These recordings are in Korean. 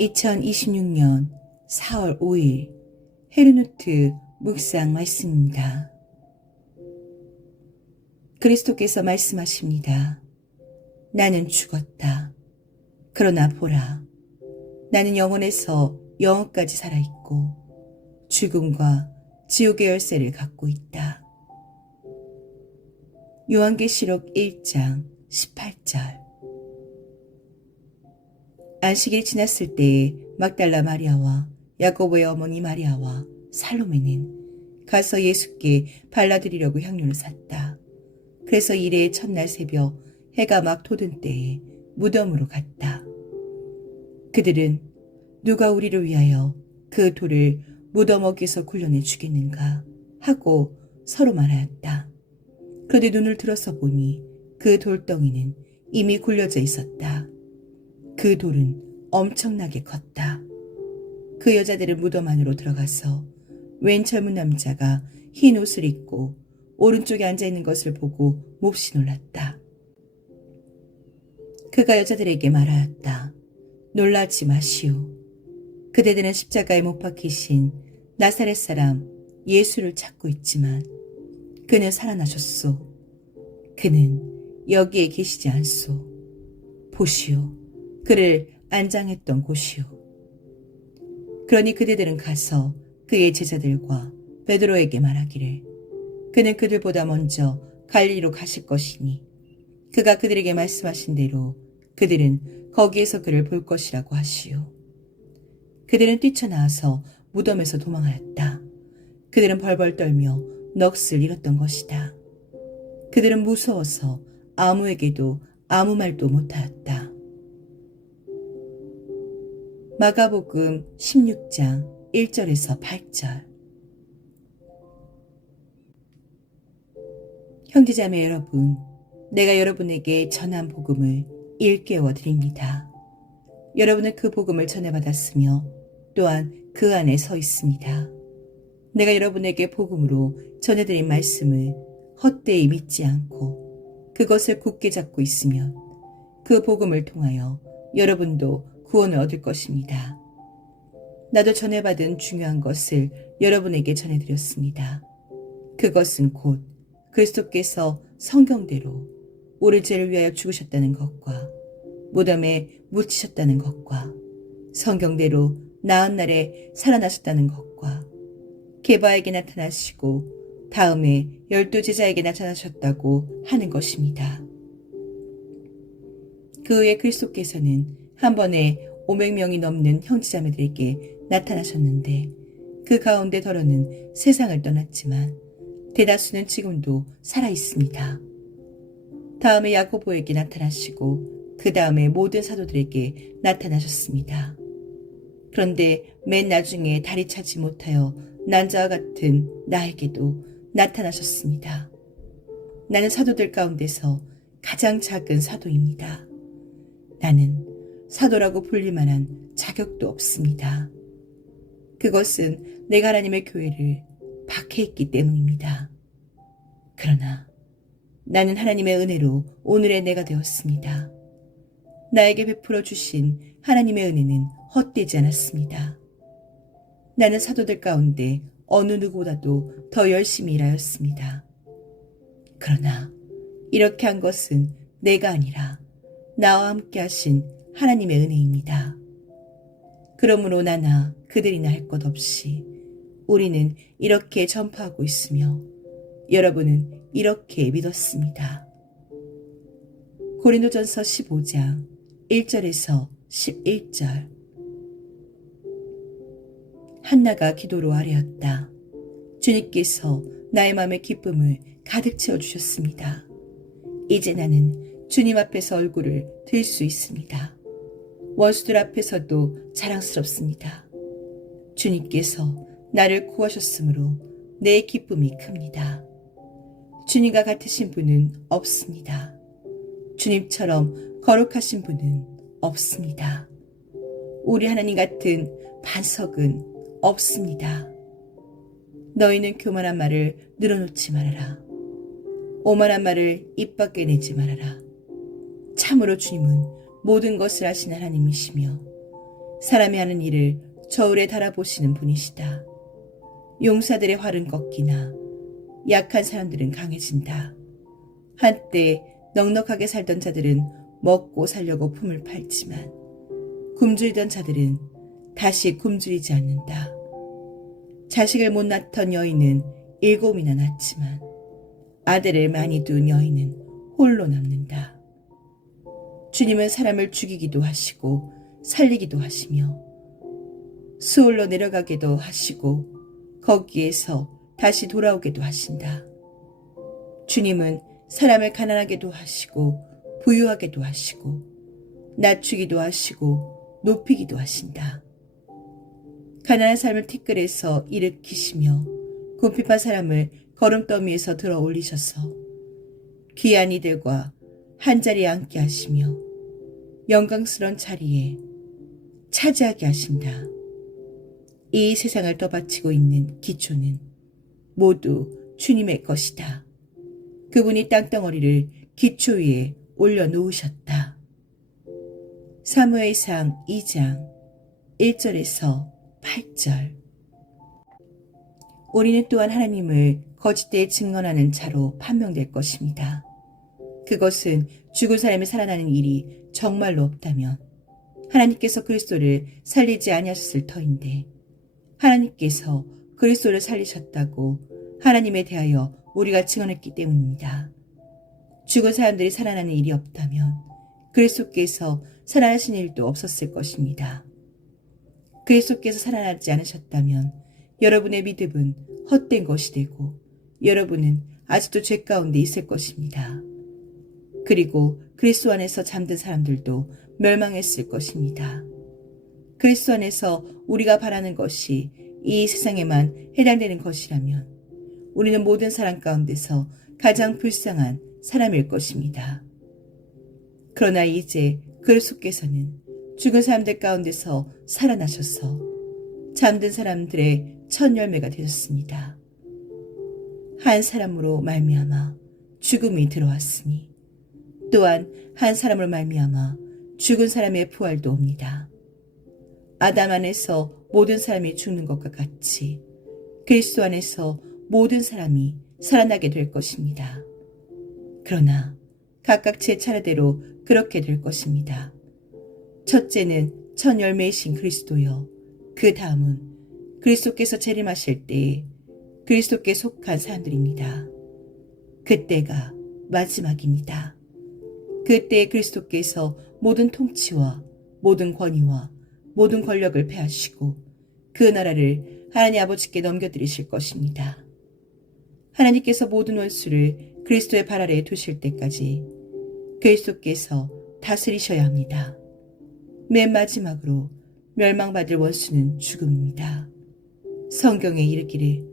2026년 4월 5일 헤르누트 묵상 말씀입니다. 그리스도께서 말씀하십니다. 나는 죽었다. 그러나 보라, 나는 영원에서 영원까지 살아있고 죽음과 지옥의 열쇠를 갖고 있다. 요한계시록 1장 18절. 안식일 지났을 때에 막달라 마리아와 야고보의 어머니 마리아와 살로메는 가서 예수께 발라드리려고 향료를 샀다. 그래서 이레의 첫날 새벽 해가 막 돋은 때에 무덤으로 갔다. 그들은 누가 우리를 위하여 그 돌을 무덤 어귀에서 굴려내 주겠는가 하고 서로 말하였다. 그런데 눈을 들어서 보니 그 돌덩이는 이미 굴려져 있었다. 그 돌은 엄청나게 컸다. 그 여자들은 무덤 안으로 들어가서 웬 젊은 남자가 흰 옷을 입고 오른쪽에 앉아있는 것을 보고 몹시 놀랐다. 그가 여자들에게 말하였다. 놀라지 마시오. 그대들은 십자가에 못 박히신 나사렛 사람 예수를 찾고 있지만 그는 살아나셨소. 그는 여기에 계시지 않소. 보시오. 그를 안장했던 곳이오. 그러니 그대들은 가서 그의 제자들과 베드로에게 말하기를 그는 그들보다 먼저 갈릴리로 가실 것이니 그가 그들에게 말씀하신 대로 그들은 거기에서 그를 볼 것이라고 하시오. 그들은 뛰쳐나와서 무덤에서 도망하였다. 그들은 벌벌 떨며 넋을 잃었던 것이다. 그들은 무서워서 아무에게도 아무 말도 못하였다. 마가복음 16장 1절에서 8절. 형제자매 여러분, 내가 여러분에게 전한 복음을 일깨워 드립니다. 여러분은 그 복음을 전해받았으며 또한 그 안에 서 있습니다. 내가 여러분에게 복음으로 전해드린 말씀을 헛되이 믿지 않고 그것을 굳게 잡고 있으면 그 복음을 통하여 여러분도 구원을 얻을 것입니다. 나도 전해받은 중요한 것을 여러분에게 전해드렸습니다. 그것은 곧 그리스도께서 성경대로 우리 죄를 위하여 죽으셨다는 것과 무덤에 묻히셨다는 것과 성경대로 나은 날에 살아나셨다는 것과 게바에게 나타나시고 다음에 12제자에게 나타나셨다고 하는 것입니다. 그 후에 그리스도께서는 한 번에 500명이 넘는 형제자매들에게 나타나셨는데 그 가운데 더러는 세상을 떠났지만 대다수는 지금도 살아있습니다. 다음에 야고보에게 나타나시고 그 다음에 모든 사도들에게 나타나셨습니다. 그런데 맨 나중에 다리 차지 못하여 난자와 같은 나에게도 나타나셨습니다. 나는 사도들 가운데서 가장 작은 사도입니다. 나는 사도라고 불릴 만한 자격도 없습니다. 그것은 내가 하나님의 교회를 박해했기 때문입니다. 그러나 나는 하나님의 은혜로 오늘의 내가 되었습니다. 나에게 베풀어 주신 하나님의 은혜는 헛되지 않았습니다. 나는 사도들 가운데 어느 누구보다도 더 열심히 일하였습니다. 그러나 이렇게 한 것은 내가 아니라 나와 함께 하신 하나님의 은혜입니다. 그러므로 나나 그들이나 할 것 없이 우리는 이렇게 전파하고 있으며 여러분은 이렇게 믿었습니다. 고린도전서 15장 1절에서 11절. 한나가 기도로 아뢰었다. 주님께서 나의 마음의 기쁨을 가득 채워주셨습니다. 이제 나는 주님 앞에서 얼굴을 들 수 있습니다. 원수들 앞에서도 자랑스럽습니다. 주님께서 나를 구하셨으므로 내 기쁨이 큽니다. 주님과 같으신 분은 없습니다. 주님처럼 거룩하신 분은 없습니다. 우리 하나님 같은 반석은 없습니다. 너희는 교만한 말을 늘어놓지 말아라. 오만한 말을 입 밖에 내지 말아라. 참으로 주님은 모든 것을 아시는 하나님이시며 사람이 하는 일을 저울에 달아보시는 분이시다. 용사들의 활은 꺾이나 약한 사람들은 강해진다. 한때 넉넉하게 살던 자들은 먹고 살려고 품을 팔지만 굶주리던 자들은 다시 굶주리지 않는다. 자식을 못 낳던 여인은 7이나 낳지만 아들을 많이 둔 여인은 홀로 남는다. 주님은 사람을 죽이기도 하시고 살리기도 하시며 수월로 내려가게도 하시고 거기에서 다시 돌아오게도 하신다. 주님은 사람을 가난하게도 하시고 부유하게도 하시고 낮추기도 하시고 높이기도 하신다. 가난한 삶을 티끌에서 일으키시며 궁핍한 사람을 거름더미에서 들어 올리셔서 귀한 이들과 한자리에 앉게 하시며 영광스러운 자리에 차지하게 하신다. 이 세상을 떠받치고 있는 기초는 모두 주님의 것이다. 그분이 땅덩어리를 기초 위에 올려놓으셨다. 사무엘상 2장 1절에서 8절. 우리는 또한 하나님을 거짓되이 증언하는 자로 판명될 것입니다. 그것은 죽은 사람이 살아나는 일이 정말로 없다면 하나님께서 그리스도를 살리지 아니하셨을 터인데 하나님께서 그리스도를 살리셨다고 하나님에 대하여 우리가 증언했기 때문입니다. 죽은 사람들이 살아나는 일이 없다면 그리스도께서 살아나신 일도 없었을 것입니다. 그리스도께서 살아나지 않으셨다면 여러분의 믿음은 헛된 것이 되고 여러분은 아직도 죄 가운데 있을 것입니다. 그리고 그리스도 안에서 잠든 사람들도 멸망했을 것입니다. 그리스도 안에서 우리가 바라는 것이 이 세상에만 해당되는 것이라면 우리는 모든 사람 가운데서 가장 불쌍한 사람일 것입니다. 그러나 이제 그리스도께서는 죽은 사람들 가운데서 살아나셔서 잠든 사람들의 첫 열매가 되셨습니다. 한 사람으로 말미암아 죽음이 들어왔으니 또한 한 사람으로 말미암아 죽은 사람의 부활도 옵니다. 아담 안에서 모든 사람이 죽는 것과 같이 그리스도 안에서 모든 사람이 살아나게 될 것입니다. 그러나 각각 제 차례대로 그렇게 될 것입니다. 첫째는 첫 열매이신 그리스도요. 그 다음은 그리스도께서 재림하실 때에 그리스도께 속한 사람들입니다. 그때가 마지막입니다. 그때 그리스도께서 모든 통치와 모든 권위와 모든 권력을 패하시고 그 나라를 하나님 아버지께 넘겨드리실 것입니다. 하나님께서 모든 원수를 그리스도의 발 아래에 두실 때까지 그리스도께서 다스리셔야 합니다. 맨 마지막으로 멸망받을 원수는 죽음입니다. 성경에 이르기를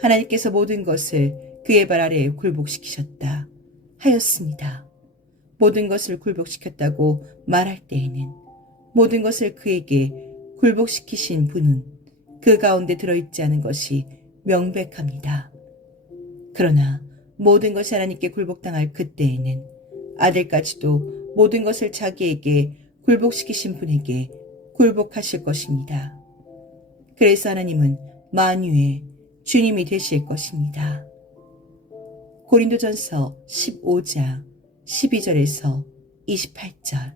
하나님께서 모든 것을 그의 발 아래에 굴복시키셨다 하였습니다. 모든 것을 굴복시켰다고 말할 때에는 모든 것을 그에게 굴복시키신 분은 그 가운데 들어있지 않은 것이 명백합니다. 그러나 모든 것이 하나님께 굴복당할 그때에는 아들까지도 모든 것을 자기에게 굴복시키신 분에게 굴복하실 것입니다. 그래서 하나님은 만유의 주님이 되실 것입니다. 고린도전서 15장 12절에서 28절.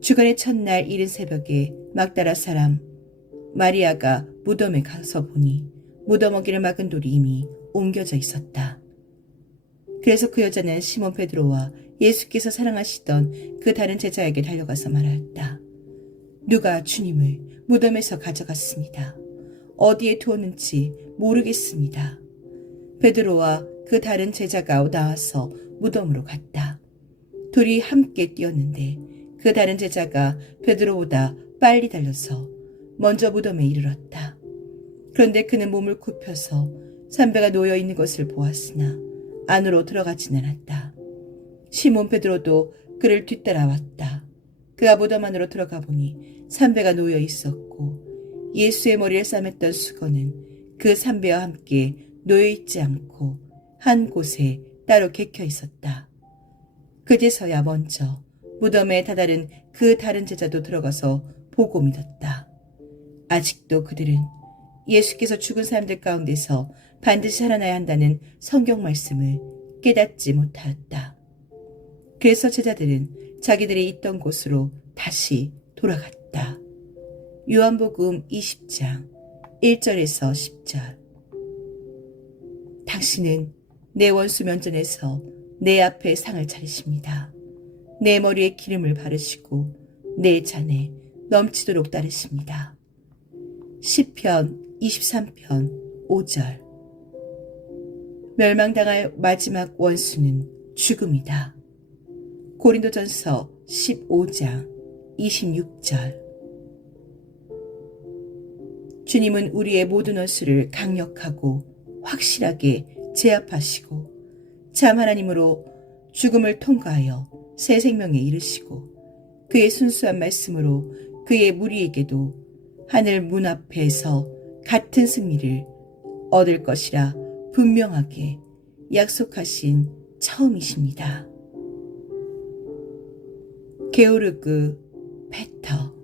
주간의 첫날 이른 새벽에 막달라 사람 마리아가 무덤에 가서 보니 무덤어기를 막은 돌이 이미 옮겨져 있었다. 그래서 그 여자는 시몬 베드로와 예수께서 사랑하시던 그 다른 제자에게 달려가서 말하였다. 누가 주님을 무덤에서 가져갔습니다. 어디에 두었는지 모르겠습니다. 베드로와 그 다른 제자가 나와서 무덤으로 갔다. 둘이 함께 뛰었는데 그 다른 제자가 베드로보다 빨리 달려서 먼저 무덤에 이르렀다. 그런데 그는 몸을 굽혀서 삼배가 놓여 있는 것을 보았으나 안으로 들어가진 않았다. 시몬 베드로도 그를 뒤따라왔다. 그가 무덤 안으로 들어가 보니 삼배가 놓여 있었고 예수의 머리를 싸맸던 수건은 그 삼배와 함께 놓여 있지 않고 한 곳에 따로 개켜 있었다. 그제서야 먼저 무덤에 다다른 그 다른 제자도 들어가서 보고 믿었다. 아직도 그들은 예수께서 죽은 사람들 가운데서 반드시 살아나야 한다는 성경 말씀을 깨닫지 못하였다. 그래서 제자들은 자기들이 있던 곳으로 다시 돌아갔다. 요한복음 20장 1절에서 10절. 당신은 내 원수 면전에서 내 앞에 상을 차리십니다. 내 머리에 기름을 바르시고 내 잔에 넘치도록 따르십니다. 시편 23편 5절. 멸망당할 마지막 원수는 죽음이다. 고린도전서 15장 26절. 주님은 우리의 모든 원수를 강력하고 확실하게 제압하시고 참 하나님으로 죽음을 통과하여 새 생명에 이르시고 그의 순수한 말씀으로 그의 무리에게도 하늘 문 앞에서 같은 승리를 얻을 것이라 분명하게 약속하신 처음이십니다. 게오르그 페터.